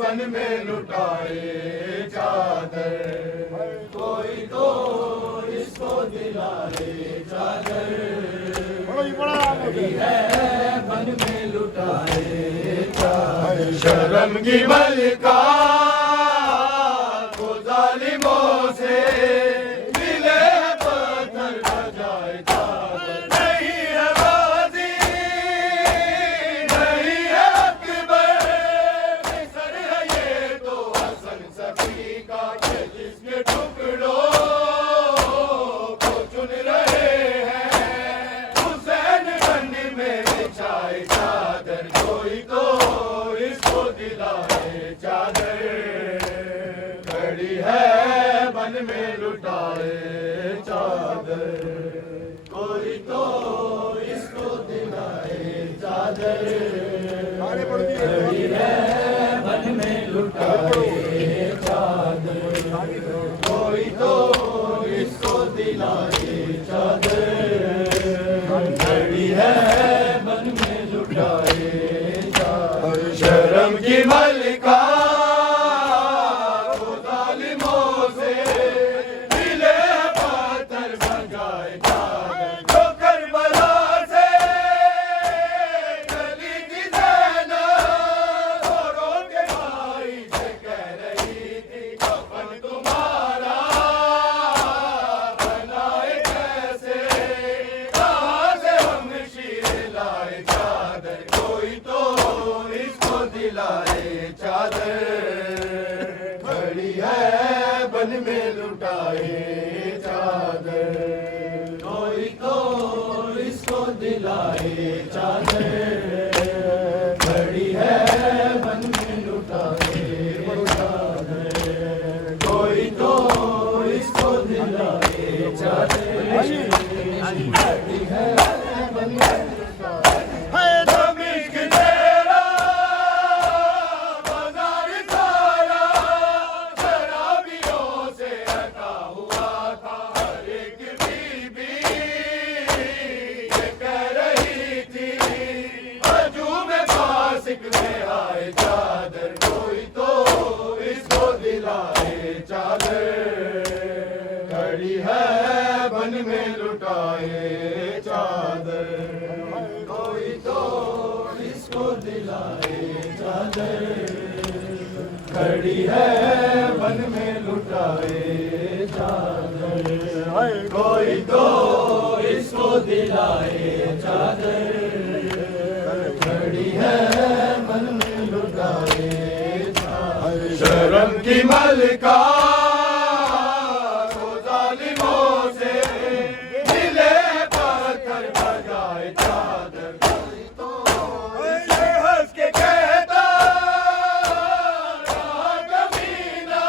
बन में लुटाए चादर, कोई तो इसको दिलाए चादर। खड़ी है बन में लुटाए चादर, शर्म की मलिका को जालिमों से मिले पत्थर बजाए चादर। नहीं है बाजी नहीं है अकबर, मिस्र है ये तो हसन सफी का, जिसके टुकड़ों को चुन रहे हैं हुसैन बन में बिछाए चादर, कोई तो इसको दिलाए चादर। खड़ी है बन में लुटाए चादर, कोई तो इसको दिलाए चादर। खड़ी है बन में लुटाए चादर, कोई तो इसको दिलाए चादर। खड़ी है बन में लुटाए चादर, शर्म की मलिका को जालिमों से मिले पत्थर बजाए चादर। जो करबला से चली थी ज़ैनब, औरों के भाई से कह रही थी कफन तुम्हारा बनाए कैसे, कहाँ से हम शीर लाए चादर, कोई तो इसको दिलाए चादर। खड़ी है बन में लुटाए चादर, कोई तो इसको दिलाए चादर। खड़ी है बन में लुटाए चादर, कोई तो इसको दिलाए चादर। खड़ी है बन में धमिक तेरा बाजार सारा, शराबियों से ढका हुआ था। हर एक बीबी ये कह रही थी हजूम फासिक में आए चादर, कोई तो इसको दिलाए चादर। खड़ी है बन में लुटाए चादर, कोई तो इसको दिलाए चादर। खड़ी है बन में लुटाए चादर, कोई तो इसको दिलाए चादर। खड़ी है बन में लुटाए चादर, शर्म की मलिका को जालिमों से मिले पत्थर बजाए चादर। कोई तो ये हंस के कहता कहाँ कमीना,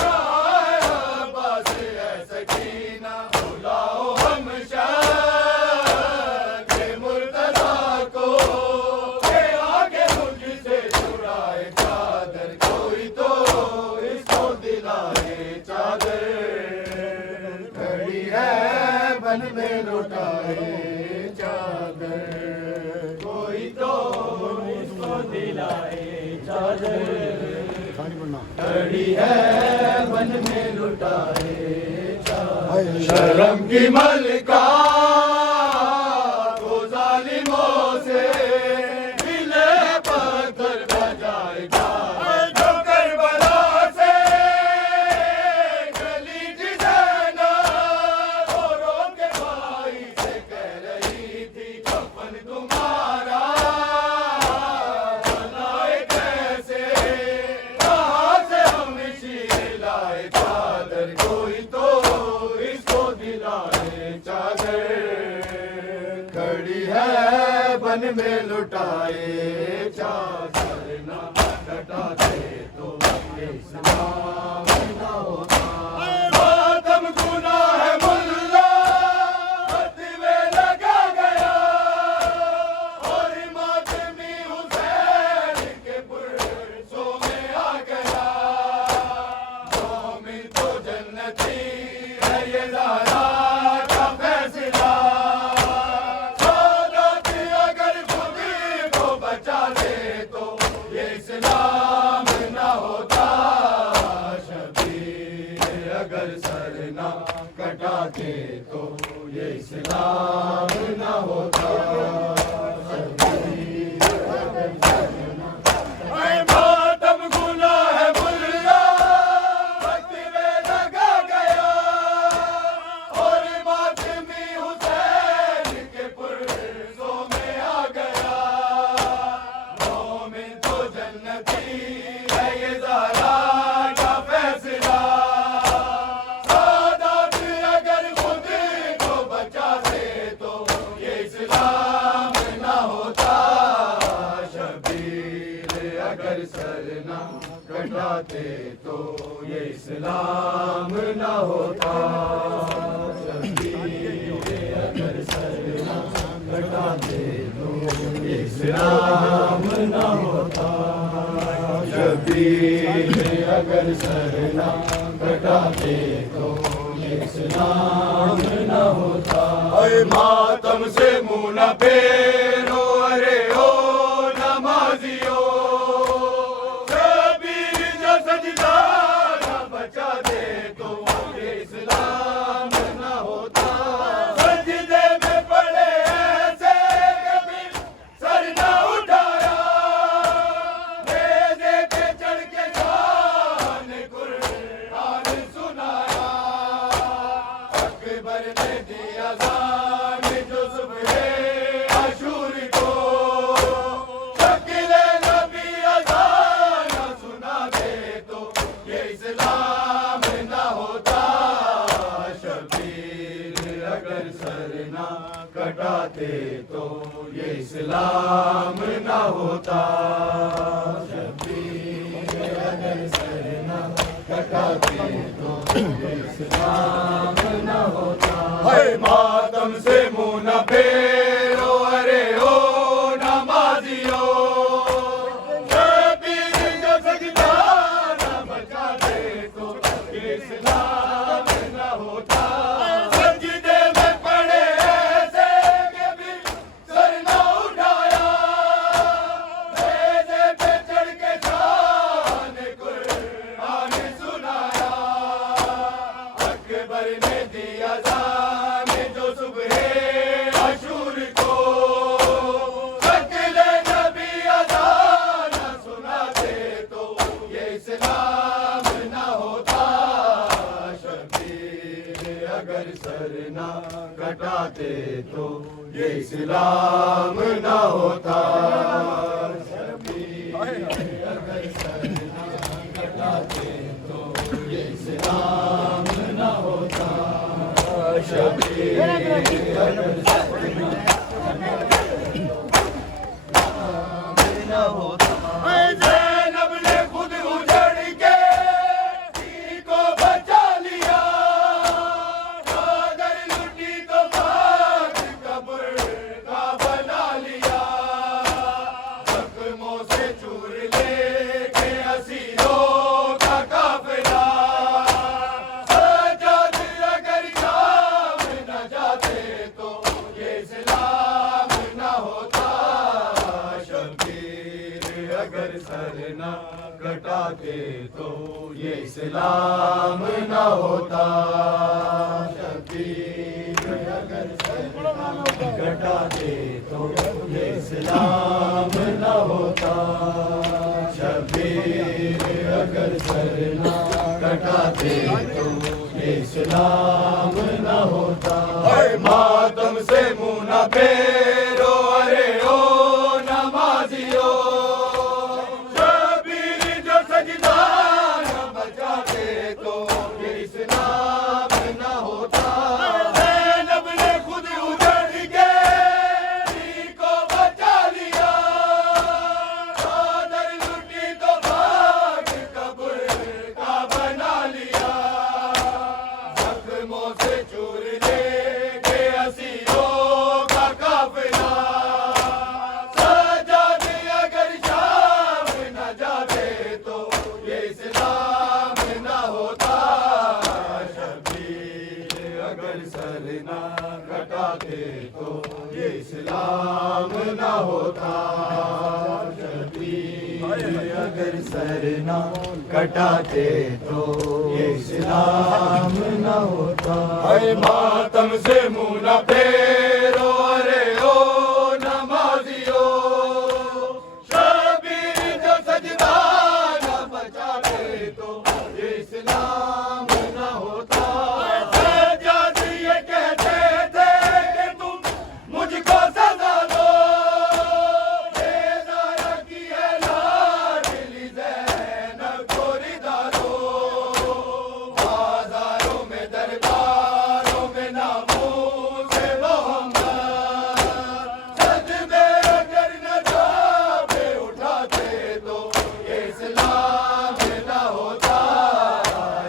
कहाँ है अब्बास है सकीना, बुलाओ हम शाह के मुर्तज़ा को, के आगे मुझसे छुड़ाए चादर, कोई तो इसको दिलाए चादर। खड़ी है बन में लुटाए चादर, कोई तो इसको दिलाए चादर। खड़ी है बन में लुटाए चादर, शर्म की मलिका को जालिमों से मिले पत्थर बजाए चादर। जो करबला से चली थी ज़ैनब, औरों के भाई से कह रही थी कफन तुम्हारा बनाए कैसे, कहाँ से हम शीर लाए चादर, कोई तो इसको दिलाए चादर। खड़ी है बन में लुटाए चादर, ना लटाते तो इस्लाम ना होता। मातम गुनाह है मुल्ला फतवे लगा गया, और मातमी हुसैन के पुरसों में आ गया। मोमिन तो जन्नती है ये ज़हरा का फैसला, सादत अगर खुद को बचा ले तो ये इस्लाम कटाते तो ये इस्लाम न होता। मातम गुना है मुल्ला वक्त में लगा गया और मातमी हुसैन के पुरज़ों में आ गया। मोमिन तो जन्नती है ये ज़हरा का फैसला। सादात अगर खुद को बचाते तो ये इस्लाम न होता। शबीर अगर सर न कटाते तो ये इस्लाम न होता। शबीर अगर सर न कटाते तो ये इस्लाम न होता। शबीर अगर सर न कटाते तो ये इस्लाम न होता। अरे मातम से मुंह न फेरो अरे ओ नमाजियो। शबीर जो सजदा न बचा दे तो ये इस्लाम न होता। सजदे में पड़े ऐसे कभी सर न उठाया। नेज़े पे चढ़ के शान कुरान सुनाया। अकबर ने दिया जान जो सुबह अशूर को। शकीले नबी अज़ान सुना दे तो ये इस्लाम न होता। शबीर अगर सर न कटाते तो ये इस्लाम न होता। शबीर अगर सर न कटाते तो ये इस्लाम न होता। हाय मातम से मुंह न फेरो अरे ओ नमाजियो। शबीर जो सजदा न बचा दे तो ये इस्लाम न होता। सजदे में पड़े ऐसे कभी सर न उठाया। नेज़े पे चढ़ के शान कुरान सुनाया। अकबर ने दिया जान जो सुबह अशूर को। शकीले नबी अज़ान सुना दे तो ये इस्लाम न होता। शबीर अगर सर न कटाते तो ये इस्लाम न होता। शबीर अगर सर न कटाते तो ये इस्लाम न होता। शबीर अगर सर न होता। ज़ैनब ने खुद उजड़ के दी को बचा लिया। अगर लुटी तो बाग कब्र का बना लिया। जख्मों से चूर लेके असीरों का काफिला। सजाद अगर शाम न जाते तो ये इस्लाम न होता। शबीर अगर सर न कटाते तो ये इस्लाम न होता। शबीर अगर सर न कटाते तो ये इस्लाम न होता। शबीर अगर सर न कटाते तो ये इस्लाम न होता। हाय मातम से मुंह न फेरो अरे ओ नमाजियो। शबीर जो सजदा न बचा दे तो ये इस्लाम न होता। ज़ैनब ने खुद उजड़ के दी को बचा लिया। चादर लुटी तो भाग कब्र का बना लिया। जख्मों से चूर लेके असीरों का काफिला। सर ना कटाते तो ये इस्लाम न होता। अरे मातम से मुंह न फेरो, अरे ओ नमाजियो, शबीर जो सजदा न बचाते तो ये इस्लाम न होता। सज्जाद ये कहते थे कि तुम मुझको सजा दो, बेज़ारा की है लाडली ज़ैनब को रिदा दो। बाज़ारों में दरबारों में नामूस मोहम्मद, सजदे अगर न जाबे उठाते तो ये इस्लाम न होता।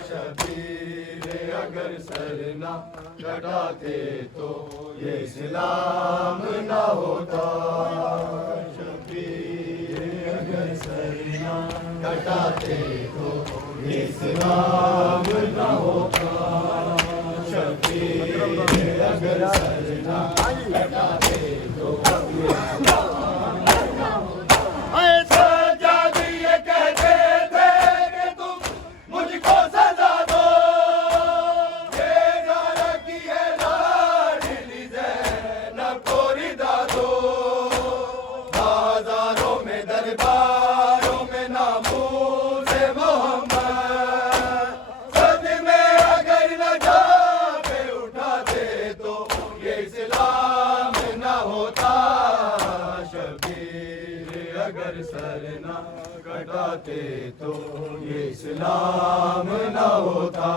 शबीर अगर सर न कटाते तो ये इस्लाम न होता। शबीर अगर सर न कटाते तो ये इस्लाम न होता। शबीर अगर सर न कटाते तो सज्जाद ये कहते थे कि तुम मुझको सजा दो, बेज़ारा की है लाडली ज़ैनब को रिदा दो। बाज़ारों में दरबारों में नामूस मोहम्मद, सदमे अगर न जाबे उठाते तो ये इस्लाम न होता। शबीर अगर सर न कटाते तो ये इस्लाम न होता।